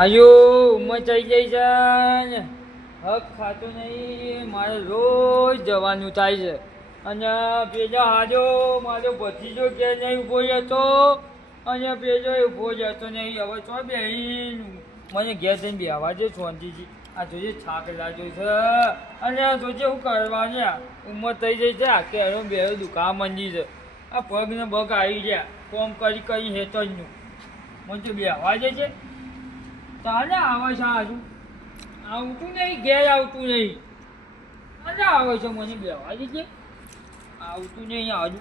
આયો ઉંમર થઈ ગઈ છે ને હક ખાતું નહીં મારે રોજ જવાનું થાય છે અને પેલો હાજો મારો ભત્રીજો કે નહીં ઊભો જતો અને પેલો ઊભો જતો નહીં હવે તો બેહીન મને ઘેર જઈને બેહવા દે શાંતિથી આ જોજે થાક લાગ્યો છે અને જોજે હું કરવાની ઉંમર થઈ ગઈ છે આખે હરો બેહો દુકાન મંદી છે આ પગ ને બગ આવી ગયા કોમ કરી કરી હેતો જ નું મને તો બેહવા દે છે તાને આવે છે આજુ આવતું નહીં ઘેર આવતું નહીં અને આવે છે મને બેહવા દે છે આવતું નહીં આજુ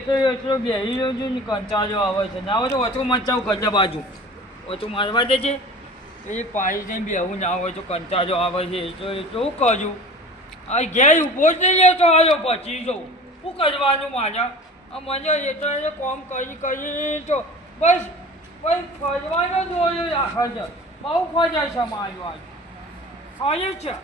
તો એટલો બેહી રહ્યો છું ને કંટાળો આવે છે ના હોય તો ઓછો મચાવ કરજે બાજુ ઓછું મારવા દે છે એ પાણી જઈને બેહવું ના હોય તો કંટાળો આવે છે એટલું શું કરજું આ ઘેર ઊભો જ નહીં રહેતો આવ્યો પછી જો શું કરવાનું મારા મને એટલે કોમ કરી તો બસ ફરવાનો દોર્યો રાખે છે બહુ ફર્યા છે મારો આજ ફર્યું છે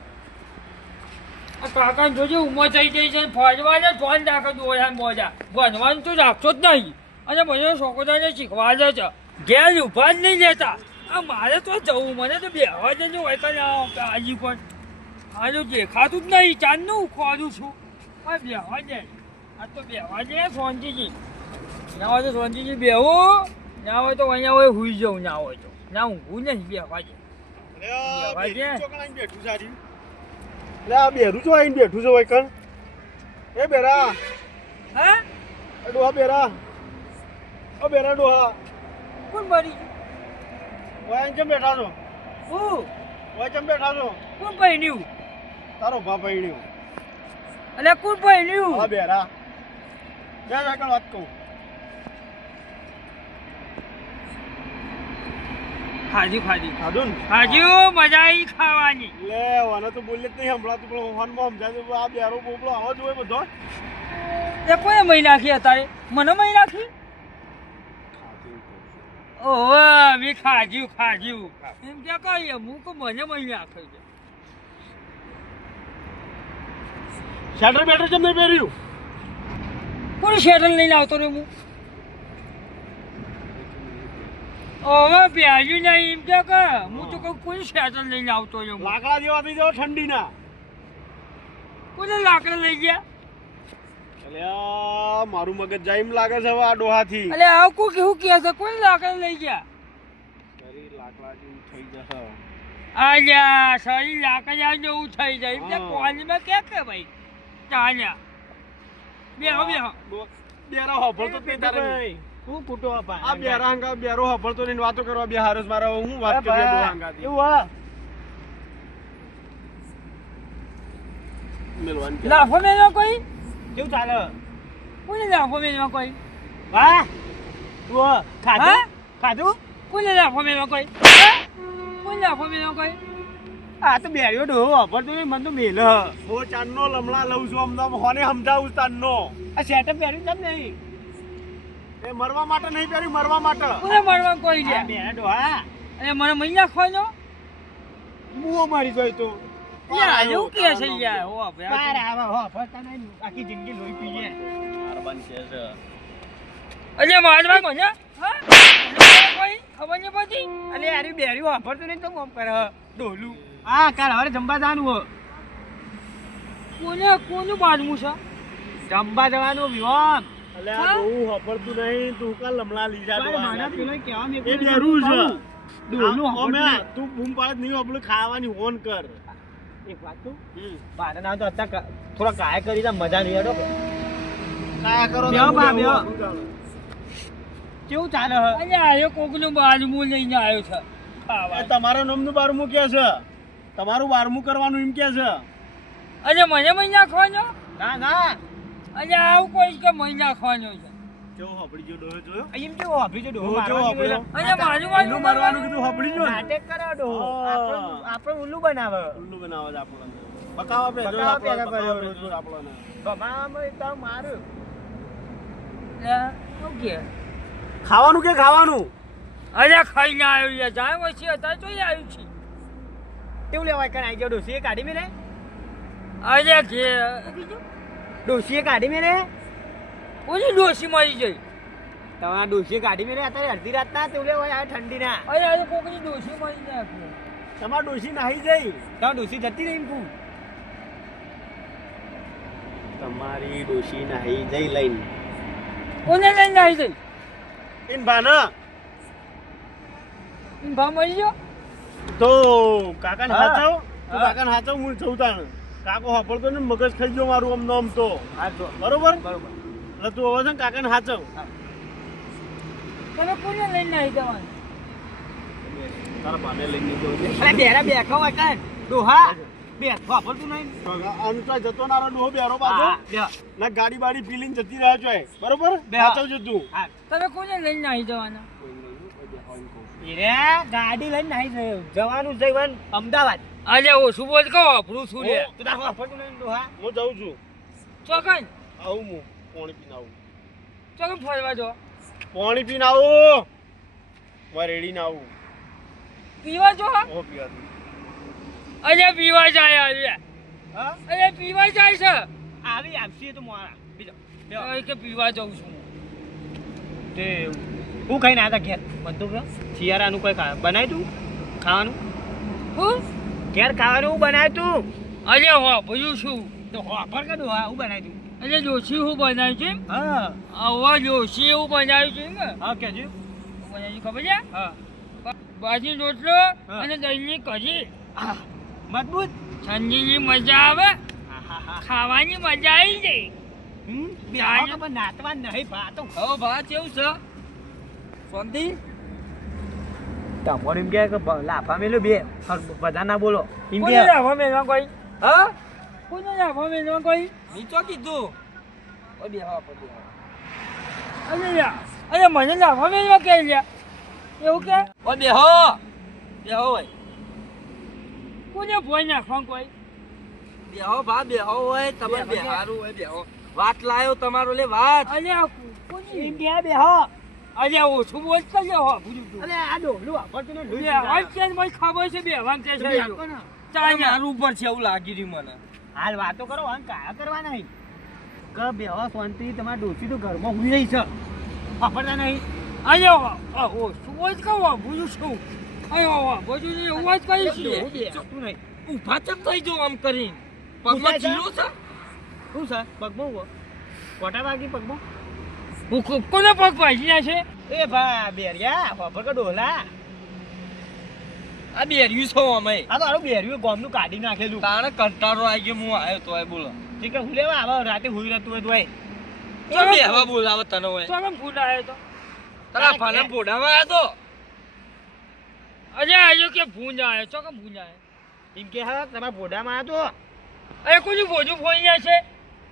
આ કાકાને જોજે ઉંમર થઈ ગઈ છે ફરવાને ધોન રાખે દોર્યા મોજા ભણવાનું તો રાખતો જ નહીં અને મને છોકરાને શીખવાડે છે ઘેર ઊભા જ નહીં લેતા આ મારે તો જવું મને તો બેહવા જ હોય કે હજી પણ હાલું દેખાતું જ નહીં ચાંદનું ખોરું છું આ બેહવા દે આ તો બેહવા દે સોનજીજી ના હોય તો સોનજીજી બેહું ના હોય તો અહીંયા હોય હુઈ જાઉં ના હોય તો ના ઊંઘું નહીં બેહવા દે બેહવા દે બેઠું સારી એટલે આ બેરું છો આવીને બેઠું છે વૈકણ એ બેરા હા ડોહા બેરા ઓ બેરા ડોહા કોણ મરી વૈન કેમ બેઠા છો હું વૈ કેમ બેઠા છો કોણ પહેર્યું તારો ભા પૈણ્યો એટલે કોણ પહેર્યું હા બેરા બે વૈકણ વાત કહું ખાધું ને હાજુ મજા આવી ખાવાની લે વાને તો બોલે જ નહીં સંભળાતું પણ હોનમાં સમજાતું આ બેરો બોબલો આવો જ હોય બધો એ કોઈ મહી નાખી અત્યારે મને મહી નાખી ઓહો મેં ખાજ્યું એમ ક્યાં કહીએ હું તો મને મહી નાખે છે શેટર બેટર કેમ નહીં પહેર્યું કોણ શેટર લઈને આવતો રે હું ઓહો પ્યાજ્યું નહીં એમ ક્યાં કે હું તો કહું કોઈ શેટર લઈને આવતો રહ્યો લાકડા જેવા થઈ જાવ ઠંડીના કોને લાકડા લઈ ગયા અલ્યા મારું મગજ જાય એમ લાગે છે હવે આ ડોહાથી અલે આવું કોઈ કેવું કહે છે કોઈ લાકડા લઈ ગયા શરીર લાકડા જેવું થઈ જશે અલ્યા શરીર લાકડા જેવું થઈ જાય એટલે કોલેજમાં ક્યાં કે ભાઈ ચાલ્યા બેહો બેરા હોફળતો જ નહીં તારે હું કૂટો આપા આ બેરા હંગા બેરો હોફળતો નહીં વાતો કરવા બે હારસ મારા હું વાત કરી ડોહા હંગાથી એવું હા મેલવાન લાફો મેલો કોઈ કેવું ચાલે કોને લાફો મેલો કોઈ વાહ ઓ હા? ખાધું કોને લાફો મેલો કોઈ કોને લાફો મેલો કોઈ આ તો બેરિયો ડોહો હોફળતો નહીં મને તો મેલ હો ચાંદનો લમણા લઉં છું અમદાવાદ હોને સમજાવું તાનનો આ સેટઅપ પહેર્યું કેમ નહીં એ મરવા માટે નહીં પહેર્યું મરવા માટે કોને મળવા કોઈ છે બેરા ડોહા અને મને મહી નાખવાનો મુઓ મારી જોઈ તો યાર એવું કે છે યાર હો પાર આવા હો ફરતા નહીં આખી જિંદગી લોહી પીએ મારવાન કે છે અલે મારવા કોને હા કોઈ ખબર નહીં પડતી અલે આરી બેરી વાપરતો નહીં તો કોમ કરે ડોલું હા કાલ હવે જંબા જવાનું હો કોનું બાજમું છે જંબા જવાનું વિવાન અલે આ હા? બહુ હોપરતું નહીં તું કાલ લમણા લીજા મારે મારા પેલો કહેવાનું એ બેરું છે ડોલું અમે તું બૂમ પાડ નહીં આપણે ખાવાની હોન કર એક વાત તો હમ બારે ના તો અત્યારે થોડા કાય કરી તા મજા નહીં આડો કાયા કરો બેહો બા, બેહો. કેવું ચાલે અલે આયો કોકનું બાજમું લઈને આવ્યો છે એ ખાવા તમારા નામનું બારમું કે છે તમારું બારમું કરવાનું એમ કે છે અલે મને મહી નાખવાનો ના ના અલે આવું કોઈ કે મહી નાખવાનો છે કેવો હોપડી જો ડોહો જોયો એમ કેવો આપી છે ડોહો કેવો હોપડ્યો અલે મારું ઉલ્લુ મારવાનું કીધું હોપડી જો ને નાટક કરે ડોહો હા. આપણે ઉલ્લુ બનાવે ઉલ્લુ બનાવે છે આપણને બકાવા પે જો બકાવા આપણને પેલા બકાવા કર્યો. પે જો આપણને બમામાં તો મારું લે ઓકે ખાવાનું કે ખાવાનું અરે ખાઈને આવ્યો યાર જાય પછી અત્યારે તો આવ્યું છે કેવું લેવાય કણ આઈ ગયો ડોસીએ કાઢી મેલે અરે ઘે ડોસીએ કાઢી મેલે કોની ડોસી મરી ગઈ તમારા ડોશી ગાડી મેં અત્યારે અડધી રાત ના તેવડે હોય આ ઠંડી ના અરે આજે કોકની ડોશી મળી નાખ્યો. તમારા ડોશી નાહી જઈ તમારા ડોશી જતી રહી કુ તમારી ડોશી નાહી જઈ લઈને કોને લઈને આવી જઈ? ઇન ભાના ભા મળી ગયો? તો કાકાને હા. હાચવ તું હા. કાકાને હાચવ હું જઉં તાણ કાકો હાપડતો ને મગજ ખાઈ ગયો મારું આમ તો હા તો બરોબર બરોબર. એટલે તું હવે છે ને કાકાને હાચવ તમે કોને લઈને આવી જવાનું? તારા બાને લઈને જવું છે અરે બેરા બેઠો હોય કાન ડોહા બેઠો પડતું નહીં. આનું તો જતો નારો ડોહો બેરો પાછો ના ગાડી બાડી પીલીને જતી રહ્યા છો બરોબર બે. હાચવજો તું તમે કોને લઈને આવી જવાના? ગાડી લઈને નાહી જવાનું છે અમદાવાદ અરે ઓછું બોલ કહો આપણું શું લે તું તારું હાફડતું નહીં ડોહા હું જઉં છું ચોકન આવું હું પાણી પીને આવું ચોકન ફરવા જો પાણી પીને આવું મારે રેડી ને આવું પીવા જો. ઓ પીવા અરે પીવા જાય અરે હા અરે પીવા જાય છે. આવી આપશે તો મારા બીજો અરે કે પીવા જાઉં છું. તે હું ખાઈને આવ્યા ઘેર બધું શિયાળાનું કોઈ બનાવી તું ખાવાનું હું ઘેર ખાવાનું હું બનાવ્યું તું અરે હો ભયું છું. તો હોફર કે ડોહા હું બનાવી તું અરે જોશી હું બનાવ્યું છે? હા આવા જોશી એવું બનાવ્યું છે ને હા કેજો બનાવ્યું ખબર છે? હા બાજી રોટલો હા. અને દહીંની કઢી. મજબૂત ઠંડીની મજા આવે, ખાવાની મજા આવી જાય. બિહાર પણ નાતવા નહીં ભાતો હવે ભાત એવું છે શાંતિ. તમારે એમ કે લાફા મેલ્યો બે બધા ના બોલો એમ કોને લાફા મેલવા કોઈ? હા કોને લાફા મેલવા કોઈ? નીચો કીધું. અરે યાર, અરે મને લાફા મેલવા કે લ્યા એવું કે? ઓ બેહો બેહો હોય કોને ભોય નાખવા કોઈ? બેહો ભા બેહો હોય તમે બેહો, બેહારું હોય બેહો વાત લાયો તમારો લે વાત અરે કોની? એમ કે બે હો અરે ઓછું બોલ કે લે હો ભૂલું તું. અરે આ ડોહલું વાપરતું ને બે વાત છે ને મને ખબર છે બે વાત છે ચાલ મારું ઉપર છે એવું લાગી રહ્યું મને હાલ વાતો કરો આમ કાયા કરવા નહીં કે બેહો શાંતિ તમારા ડોસી તો ઘરમાં હુઈ રહી છે વાપરતા નહીં અરે ઓછું બોલ કે હો ભૂલું છું. અરે બધું એવું વાત કરી છે. ચોખ્ખું નહીં ઊભા ચમ થઈ જાવ આમ કરીને પગમાં ચીરો છે શું છે પગમાં હું કોટા વાગી પગમાં હું કોને પગ પાડી છે? એ ભા બેરિયા વાપર કે ડોહલા આ બેર્યું છો અમે આ તો આરું બેરિયું ગોમનું કાઢી નાખેલું તાણે કંટાળો આવી ગયો હું આવ્યો તોય બોલો ઠીક છે હું લેવા આવે રાતે હુઈ રહેતું હોય તોય તો બેહવા બોલાવે તને હોય તો કેમ ફૂલ આવ્યો તો? તારા ફાના પોડામાં આવ્યો તો અરે આવ્યો કે ભૂંજ આવ્યો છો કેમ ભૂંજ આવ્યો? એમ કે હા તમારા ભોડામાં આવ્યો તો અરે કોઈ ભોજું ફોઈ જાય છે?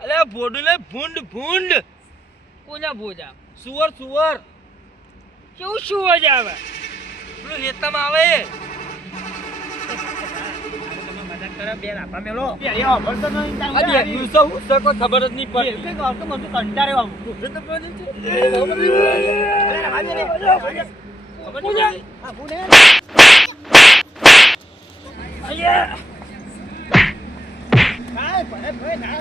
અલે ભોડું લે ભૂંડ ભૂંડ કોના ભોજા? સુવર સુવર કેવું શું જ આવે? પેલું રેતામાં આવે મજાક કરે બે લાફા મેલો બેરિયા વાપરતો નહીં આ બેર્યું છે હું છે કોઈ ખબર જ નહીં પડતી કઈ કહો તો મને તો કંટાળ્યો આમ ખબર તો પડે છે અરે રવા દે રે ભૂજા? હા ભૂલે અરે કાય ભલે ભલે ના